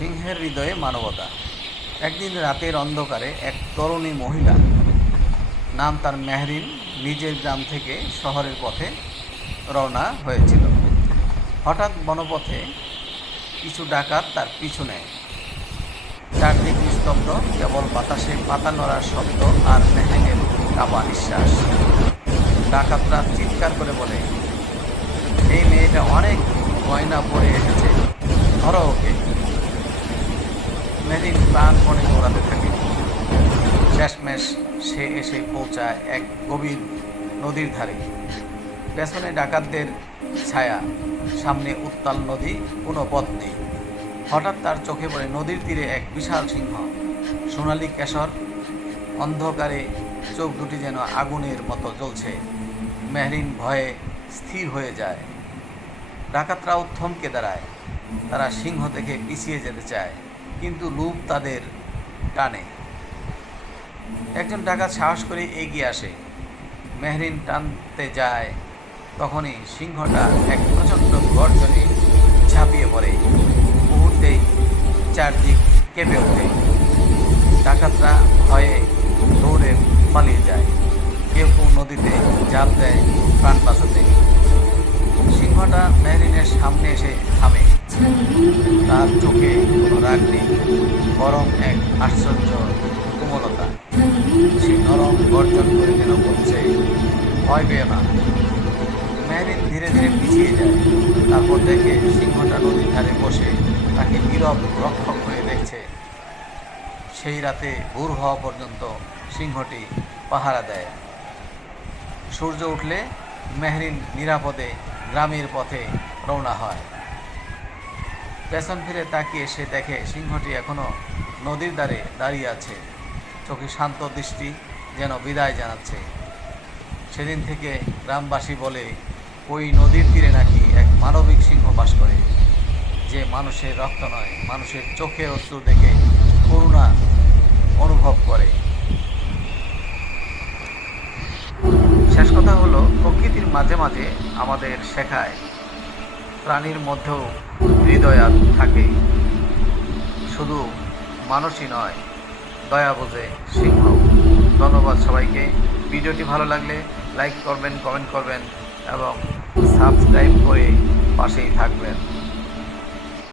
সিংহের হৃদয়ে মানবতা। একদিন রাতের অন্ধকারে এক তরুণী মহিলা, নাম তার মেহরিন, নিজের গ্রাম থেকে শহরের পথে রওনা হয়েছিল। হঠাৎ বনপথে কিছু ডাকাত তার পিছু নেয় চারদিক নিস্তব্ধ, কেবল বাতাসে পাতা নড়ার শব্দ আর মেহরিনের কাবা নিঃশ্বাস। ডাকাতরা চিৎকার করে বলে, এই মেয়েটা অনেক গয়না পরে এসেছে। ধরো ওকে। মেরিন প্রাণপণে দৌড়াতে থাকে। শেষমেশ সে এসে পৌঁছায় এক গভীর নদীর ধারে। পেছনে ডাকাতদের ছায়া, সামনে উত্তাল নদী, কোনো পথ নেই। হঠাৎ তার চোখে পড়ে নদীর তীরে এক বিশাল সিংহ। সোনালি কেশর, অন্ধকারে চোখ দুটি যেন আগুনের মতো জ্বলছে। মেহরিন ভয়ে স্থির হয়ে যায়। ডাকাতরাও থমকে দাঁড়ায়। তারা সিংহ থেকে পিছিয়ে যেতে চায়। কিন্তু লুপ তাদের টানে। একজন ডাকাত সাহস করে এগিয়ে আসে। মেহরিন টানতে যায়, তখনই সিংহটা এক প্রচণ্ড গর্জনে ঝাঁপিয়ে পড়ে। মুহূর্তেই চারদিক কেঁপে ওঠে। ডাকাতরা ভয়ে দৌড়ে পালিয়ে যায়। কেউ কেউ নদীতে জাল দেয় প্রাণ বাঁচাতে। সিংহটা মেহরিনের সামনে এসে থামে। তার চোখে কোনো রাগ নেই, বরং এক আশ্চর্য কোমলতা। সে নরম গর্জন করে যেন বলছে, ভয় পেয়ে না। মেহরিন ধীরে ধীরে পিছিয়ে যায়, তারপর দেখে সিংহটা নদীর ধারে বসে তাকে নীরব রক্ষক হয়ে দেখছে। সেই রাতে ভোর হওয়া পর্যন্ত সিংহটি পাহারা দেয়। সূর্য উঠলে মেহরিন নিরাপদে গ্রামের পথে রওনা হয়। পেছন ফিরে তাকিয়ে সে দেখে সিংহটি এখনও নদীর ধারে দাঁড়িয়ে আছে। চোখে শান্ত দৃষ্টি যেন বিদায় জানাচ্ছে। সেদিন থেকে গ্রামবাসী বলে, ওই নদীর তীরে নাকি এক মানবিক সিংহ বাস করে, যে মানুষের রক্ত নয়, মানুষের চোখে অশ্রু দেখে করুণা অনুভব করে। শেষ কথা হলো, প্রকৃতির মাঝে মাঝে আমাদের শেখায়, প্রাণীর মধ্যেও হৃদয় থাকে। শুধু মানুষই নয়, দয়া বোঝে সিংহ। ধন্যবাদ সবাইকে। ভিডিওটি ভালো লাগলে লাইক করবেন, কমেন্ট করবেন এবং সাবস্ক্রাইব করে পাশেই থাকবেন।